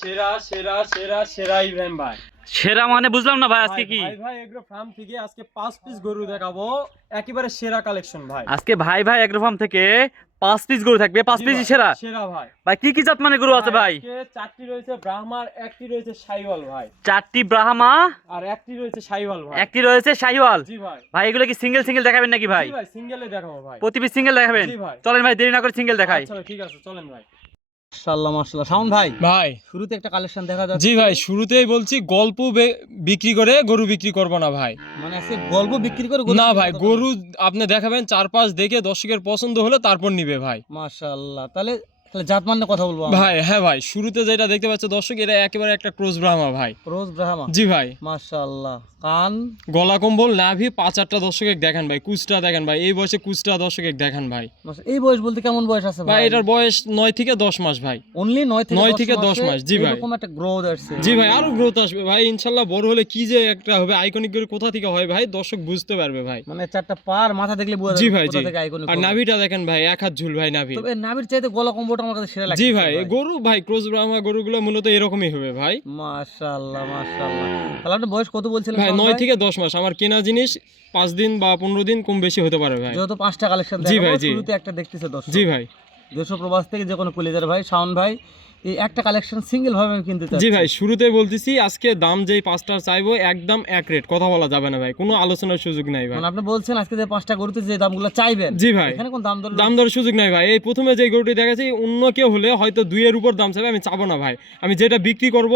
সেরা সেরা সেরা সেরা ইব্রাহিম ভাই। সেরা মানে বুঝলাম না ভাই, আজকে কি? ভাই ভাই এগ্রো ফার্ম থেকে আজকে 5 পিস গরু দেখাবো, একেবারে সেরা কালেকশন ভাই। আজকে ভাই ভাই এগ্রো ফার্ম থেকে 5 পিস গরু থাকবে, 5 পিসই সেরা। সেরা ভাই। ভাই কি কি জাত মানে গরু আছে ভাই? আজকে 4টি রয়েছে ব্রাহ্মার, একটি রয়েছে শাহিওয়াল ভাই। 4টি ব্রাহ্মা আর একটি রয়েছে শাহিওয়াল ভাই। একটি রয়েছে শাহিওয়াল। জি ভাই। ভাই এগুলো কি সিঙ্গেল সিঙ্গেল দেখাবেন নাকি ভাই? জি ভাই, সিঙ্গেলে দেখাবো ভাই। প্রতি পিস সিঙ্গেল দেখাবেন? জি ভাই। চলেন ভাই দেরি না করে সিঙ্গেল দেখাই। চলো ঠিক আছে, চলেন ভাই। মাশাআল্লাহ মাশাআল্লাহ। শাওন ভাই, ভাই শুরুতে একটা কালেকশন দেখা যাচ্ছে। জি ভাই, শুরুতেই বলছি গল্প বিক্রি করে গরু বিক্রি করব না ভাই। মানে আজকে গল্প বিক্রি করে না ভাই, গরু আপনি দেখাবেন, 4-5 দেখে দর্শকের পছন্দ হলে তারপর নিবে ভাই। মাশাআল্লাহ। তাহলে জাত মানে কথা বলবো আমরা। ভাই হ্যাঁ ভাই, শুরুতে যেটা দেখতে পাচ্ছে দর্শক, এটা একেবারে একটা ক্রস ব্রাহ্মা ভাই। রোজ ব্রাহ্মা। জি ভাই। মাশাআল্লাহ। কান, গলা কম্বল, নাভি, 5-8টা দর্শকে দেখেন ভাই, কুচটা দেখেন ভাই, এই বয়সে কুচটা দর্শকে দেখেন ভাই। এই বয়স বলতে কেমন বয়স আছে ভাই ভাই? এটার বয়স 9 থেকে 10 মাস ভাই। অনলি 9 থেকে 10 মাস। জি ভাই। এরকম একটা গ্রোথ আসছে। জি ভাই, আরো গ্রোথ আসবে ভাই ইনশাআল্লাহ। বড় হলে কি যে একটা হবে, আইকনিক গরু কোথা থেকে হয় ভাই দর্শক বুঝতে পারবে ভাই। মানে চারটা পার মাথা দেখলে বোঝা জি যাবে ভাই জি। কোথা থেকে আইকনিক। আর নাভিটা দেখেন ভাই, এক হাত ঝুল ভাই নাভি। তবে নাভির চাইতে গলা কম্বোটা আমার কাছে সেরা লাগে। জি ভাই, গরু ভাই ক্রস ব্রাহ্মা গরুগুলো মূলত এরকমই হবে ভাই। মাশাআল্লাহ মাশাআল্লাহ। তাহলে আপনি বয়স কত বলছিলেন ভাই শাওন 9 থেকে 10 মাস। আমার কেনা জিনিস 5 দিন বা 15 দিন কম বেশি হতে পারে ভাই। যেহেতু 5টা কালেকশন জি দেখাবো, ভাই, জি। শুরুতে একটা দেখতেছে দর্শক। জি ভাই। দেশ ও প্রবাস থেকে যে কোনো কলিজার ভাই শাওন ভাই, এই একটা কালেকশন সিঙ্গেল ভাবে আমি কিনতে চাই। জি ভাই, শুরুতে বলতেছি আজকে দাম যেই 5টা চাইবো একদম এক রেট, কথা বলা যাবে না ভাই, কোনো আলোচনার সুযোগ নাই ভাই। মানে আপনি বলছেন আজকে যে 5টা গরুতে যে দামগুলো চাইবেন, জি ভাই। এখানে কোন দাম দর দাম দরের সুযোগ নাই ভাই। এই প্রথমে যে গরুটি দেখাচ্ছি, অন্য কেউ হলে হয়তো 2 এর উপর দাম চাইবে, আমি চাবো না ভাই। আমি যেটা বিক্রি করব,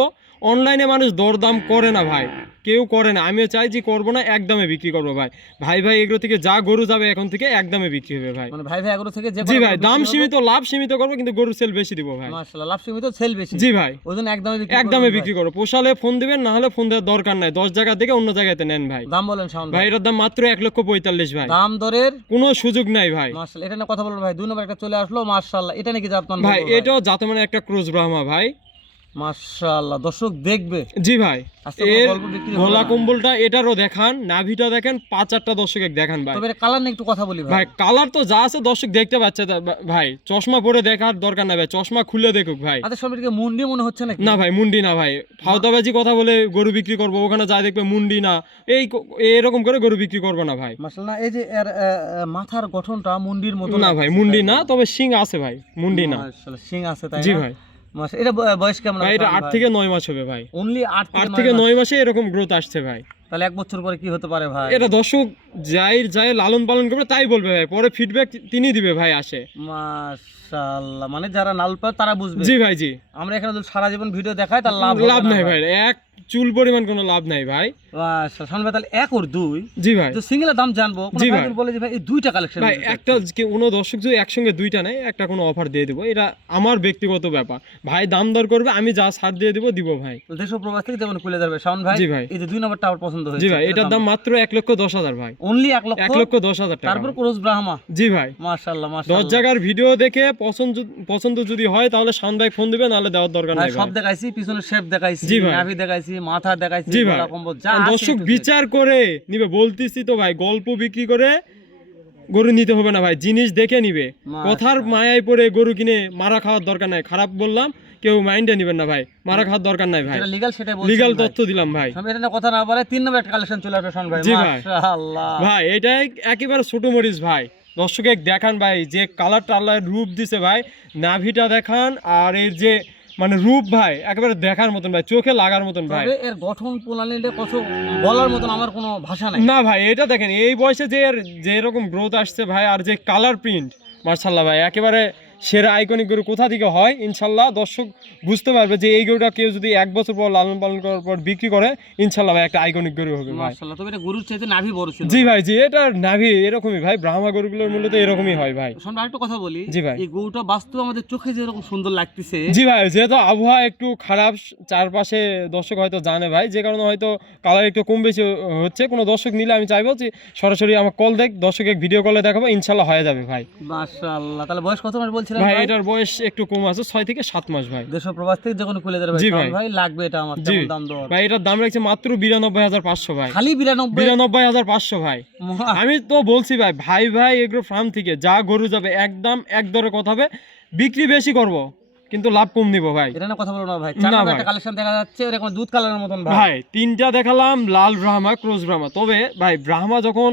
অনলাইনে মানুষ দরদাম করে না ভাই, কেউ করে না, আমিও চাই যে করবো না, একদমে বিক্রি করবো ভাই। ভাই ভাই এগুলো থেকে যা গরু যাবে এখন থেকে একদমে বিক্রি হবে ভাই। মানে ভাই ভাই এগুলো থেকে যে জি ভাই, দাম সীমিত, লাভ সীমিত করবো, কিন্তু গরু সেল বেশি দিব ভাই। মাশাআল্লাহ, লাভ সীমিত, সেল বেশি। জি ভাই। ওজন একদমই বিক্রি একদমে বিক্রি করো, পোষালে ফোন দিবেন, না হলে ফোন দেওয়ার দরকার নাই। 10 জায়গা থেকে অন্য জায়গাতে নেন ভাই। দাম বলেন শাওন ভাই ভাই। এটার দাম মাত্র 1,45,000 ভাই। দাম দরের কোনো সুযোগ নাই ভাই। মাশাআল্লাহ। এটা নিয়ে কথা বলবো ভাই। দুই নম্বর একটা চলে আসলো, মাশাআল্লাহ। এটা নাকি জাতমান ভাই এটাও জাতমানে একটা ক্রস ব্রাহ্মা ভাই। মাশাআল্লাহ, দর্শক দেখবে। জি ভাই। আজকে কোনো এর গল্প বিক্রি হবে গলা না। কম্বলটা এটারও দেখান, নাভিটা দেখেন, 5-8টা দর্শক দেখান ভাই। তবে এটা কালার নিয়ে একটু কথা বলি ভাই। ভাই কালার তো যা আছে দর্শক দেখতে পাচ্ছে ভাই, চশমা পরে দেখার দরকার নাই ভাই, চশমা খুলে দেখুক ভাই। আচ্ছা, সবাইকে মুন্ডি মনে হচ্ছে নাকি? না ভাই, মুন্ডি না ভাই, ফাউদাবাজি কথা বলে গরু বিক্রি করবো, ওখানে যা দেখবে মুন্ডি না, এরকম করে গরু বিক্রি করবো না ভাই। মাশাআল্লাহ। এই যে এর মাথার গঠনটা মুন্ডির মতো না ভাই, মুন্ডি না, তবে শিং আছে ভাই, মুন্ডি না। মাশাআল্লাহ, শিং আছে তাই না? জি ভাই। মাশাআল্লাহ। এটা বয়স কেমন ভাই আছে? এটা 8 থেকে 9 মাস হবে ভাই। অনলি 8 8 থেকে থেকে 9 9 মাসে এরকম গ্রোথ আসছে ভাই। তাহলে 1 বছর পরে কি হতে পারে ভাই? এটা দর্শক যাই লালন পালন করবে তাই বলবে ভাই, পরে ফিডব্যাক তিনি দিবে ভাই আসে। মাশাআল্লাহ। মানে যারা নাল পায় তারা বুঝবে। জি ভাই জি। আমরা এখানে যদি সারা জীবন ভিডিও দেখাই তার লাভ লাভ নাই ভাই, এক চুল পরিমাণ কোনো লাভ নাই ভাই। মাশাআল্লাহ। শাওন ভাই, তাহলে 1 আর 2 জি ভাই। তো সিঙ্গেলের দাম জানবো। কোন জি ভাই ভাই। বলে যে ভাই এই দুইটা কালেকশন ভাই একটা কোনো দর্শক যদি একসঙ্গে দুইটা নেয়, একটা কোনো অফার দিয়ে দেবো, এটা আমার ব্যক্তিগত ব্যাপার ভাই। দাম দর করবে, আমি যা ছাড় দিয়ে দিব ভাই। দেশ ও প্রবাস থেকে যেমন খুলে যাবে শাওন ভাই। জি ভাই। এই যে 2 নম্বরটা আমার পছন্দ হয়েছে। জি ভাই, এটার দাম মাত্র 1,10,000 ভাই। অনলি 1 লক্ষ 1,10,000 টাকা। তারপর ক্রস ব্রাহ্মা। জি ভাই। মাশাআল্লাহ 10 মাশাআল্লাহ। জায়গার ভিডিও দেখে পছন্দ যদি হয় তাহলে শাওন ভাই ফোন দিবে, নাহলে দেওয়ার দরকার ভাই নাই সব ভাই। দেখাইছি, পিছনের শেপ দেখাইছি, জি ভাই। নাভি দেখাইছি, মাথা দেখাইছি, জি ভাই। গলা কম্বল যা আছে দর্শক একটু বিচার করে নিবে, বলতেছি তো ভাই, গল্প বিক্রি করে গরু নিতে হবে না ভাই, জিনিস দেখে নিবে। কথার মায়ায় পড়ে গরু কিনে মারা খাওয়ার দরকার নাই। খারাপ বললাম, কেউ মাইন্ডে নিবেন না ভাই, মারা খাওয়ার দরকার নাই ভাই। যেটা লিগ্যাল সেটাই বলছি। লিগ্যাল তথ্য দিলাম ভাই। আমি এটা নিয়ে কথা না বলে 3 নম্বর একটা কালেকশন চলে আসবে শাওন ভাই। জি ভাই। মাশাআল্লাহ ভাই এটা একেবারে ছোট মরিচ ভাই। দর্শকে দেখান ভাই, যে কালারটা আল্লাহ রূপ দিছে ভাই, নাভিটা দেখান, আর এর যে মানে রূপ ভাই একেবারে দেখার মতন ভাই, চোখে লাগার মতন ভাই। তবে এর গঠন প্রণালীটা কত বলার মতন আমার কোনো ভাষা নাই। না ভাই, এটা দেখেন এই বয়সে যে এর যে এরকম গ্রোথ আসছে ভাই, আর যে কালার প্রিন্ট, মাশাআল্লাহ ভাই, একেবারে সেরা আইকনিক গরু কোথা থেকে হয় ইনশাল্লাহ দর্শক বুঝতে পারবে যে এই গরুটা কেউ যদি 1 বছর পর লালন পালন করার পর বিক্রি করে, ইনশাল্লাহ ভাই একটা আইকনিক গরু হবে ভাই। মাশাআল্লাহ। তবে এটা গরুর চাইতে নাভি বড় ছিল। জি ভাই জি, এটা নাভি এরকমই ভাই, ব্রাহ্মা গরুগুলোর মূলত এরকমই হয় ভাই। শাওন ভাই, একটা কথা বলি। জি ভাই। এই গরুটা বাস্তবে আমাদের চোখে যে এরকম সুন্দর লাগতেছে। জি ভাই, যেহেতু আবহাওয়া একটু খারাপ চারপাশে, দর্শক হয়তো জানে ভাই, যে কারণে হয়তো কালার একটু কম বেশি হচ্ছে। কোনো দর্শক নিলে আমি চাইবো যে সরাসরি আমার কল দেখ, দর্শকের ভিডিও কলে দেখাবো, ইনশাল্লাহ হয়ে যাবে ভাই। মাশাআল্লাহ। তাহলে বয়স কত মাস বলছিলেন ভাই? ভাই এটার বয়স একটু কম আছে, 6 থেকে 7 মাস ভাই। দেশ ও প্রবাস থেকে যখন খুলে যাবে জি শাওন ভাই। ভাই, লাগবে এটা আমার। জি কেমন দাম দর? ভাই, এটার দাম রাখছে মাত্র 92,500 ভাই। খালি 92। 92,500 ভাই। আমি তো বলছি ভাই ভাই এগ্রো ফার্ম থেকে যা গরু যাবে একদম এক দরে কথা হবে, বিক্রি বেশি করব কিন্তু লাভ কম দিব ভাই। এটা না কথা বলো না ভাই, না চার ভাই। একটা কালেকশন দেখা যাচ্ছে এরকম দুধ কালারের মতন ভাই। ভাই 3টা দেখালাম লাল ব্রাহ্মা ক্রস ব্রাহ্মা, তবে ভাই ব্রাহ্মা যখন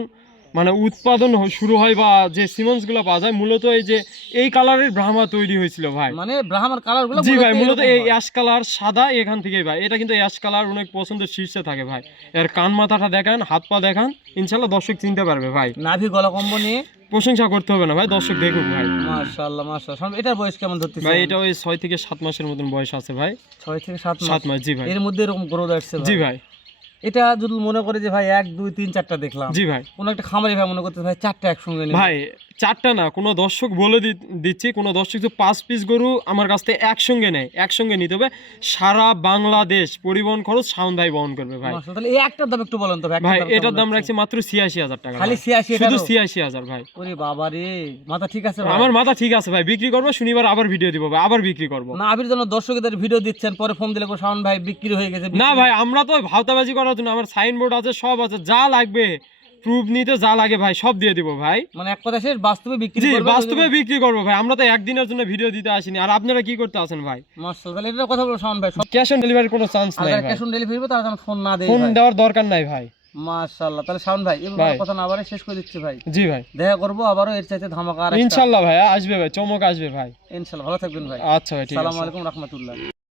মানে উৎপাদন শুরু হয় বা যে সিমন্স গুলো পাওয়া যায় মূলত এই যে এই কালারের ব্রাহ্মা তৈরি হয়েছিল ভাই। মানে ব্রাহ্মার কালার গুলো জি ভাই, মূলত এই অ্যাশ কালার সাদা এখান থেকেই ভাই, এটা কিন্তু অ্যাশ কালার অনেক পছন্দের শীর্ষে থাকে ভাই। এর কান মাথাটা দেখান, হাত পা দেখান, ইনশাল্লাহ দর্শক চিনতে পারবে ভাই। নাভি গলা কম্বো নিয়ে প্রশংসা করতে হবে না ভাই, দর্শক দেখুক ভাই। মাশাআল্লাহ মাশাআল্লাহ। এটার বয়স কেমন ধরতেছে ভাই এটা ওই 6 থেকে 7 মাসের মতন বয়স আছে ভাই। 6 থেকে 7 মাস। 7 মাস, জি ভাই। এর মধ্যে এরকম গ্রোথ আসছে জি ভাই। ভাই। এটা যদি মনে করে যে ভাই 1 2 3 4টা দেখলাম, জি ভাই। কোন একটা খামারি ভাই মনে করতে ভাই 4টা একসঙ্গে নেবে ভাই 4টা না, কোনো দর্শক বলে দিচ্ছি, কোনো দর্শক তো 5 পিস গরু আমার কাছ থেকে একসঙ্গে নেয়, একসঙ্গে নিতে হবে, সারা বাংলাদেশ পরিবহন খরচ শাওন ভাই বহন করবে ভাই। মাশাআল্লাহ। তাহলে এই একটার দাম একটু বলেন তো ভাই। ভাই এটার দাম রাখছি মাত্র ৮৬,০০০ টাকা খালি ভাই। ৮৬,০০০ শুধু ৮৬,০০০ ভাই। ওরে বাবা রে, মাথা ঠিক আছে ভাই? আমার মাথা ঠিক আছে ভাই, বিক্রি করবো শনিবার, আবার ভিডিও দিব ভাই, আবার বিক্রি করবো। না আবির জন্য দর্শকদের ভিডিও দিচ্ছেন, পরে ফোন দিলে শাওন ভাই বিক্রি হয়ে গেছে। না ভাই, আমরা তো ভাওতাবাজি করার জন্য, আমার সাইনবোর্ড আছে, সব আছে, যা লাগবে প্রুফ নিতে যা লাগে ভাই সব দিয়ে দিব ভাই। মানে এক কথা শেষ, বাস্তবে বিক্রি জি করবে। বাস্তবে বিক্রি করবো ভাই, আমরা তো একদিনের জন্য ভিডিও দিতে আসিনি। আর আপনারা কি করতে আছেন ভাই? মাশাআল্লাহ। তাহলে এটা কথা বলো শাওন ভাই, সব ক্যাশ অন ডেলিভারির কোনো চান্স নাই ভাই, ক্যাশ অন ডেলিভারি হবে, তারা যেন ফোন না দেয় ফোন ভাই। দেওয়ার দরকার নাই ভাই। মাশাআল্লাহ। তাহলে শাওন ভাই এবার ভাই। কথা না বাড়ে শেষ করে দিচ্ছি ভাই। জি ভাই, দেখা করবো আবারও এর চাইতে ধামাকা আর একটা। ইনশাল্লাহ ভাই আসবে ভাই, চমক আসবে ভাই। ইনশাআল্লাহ। ভালো থাকবেন ভাই। আচ্ছা ভাই, ঠিক আছে। আসসালামু আলাইকুম রাহমাতুল্লাহ।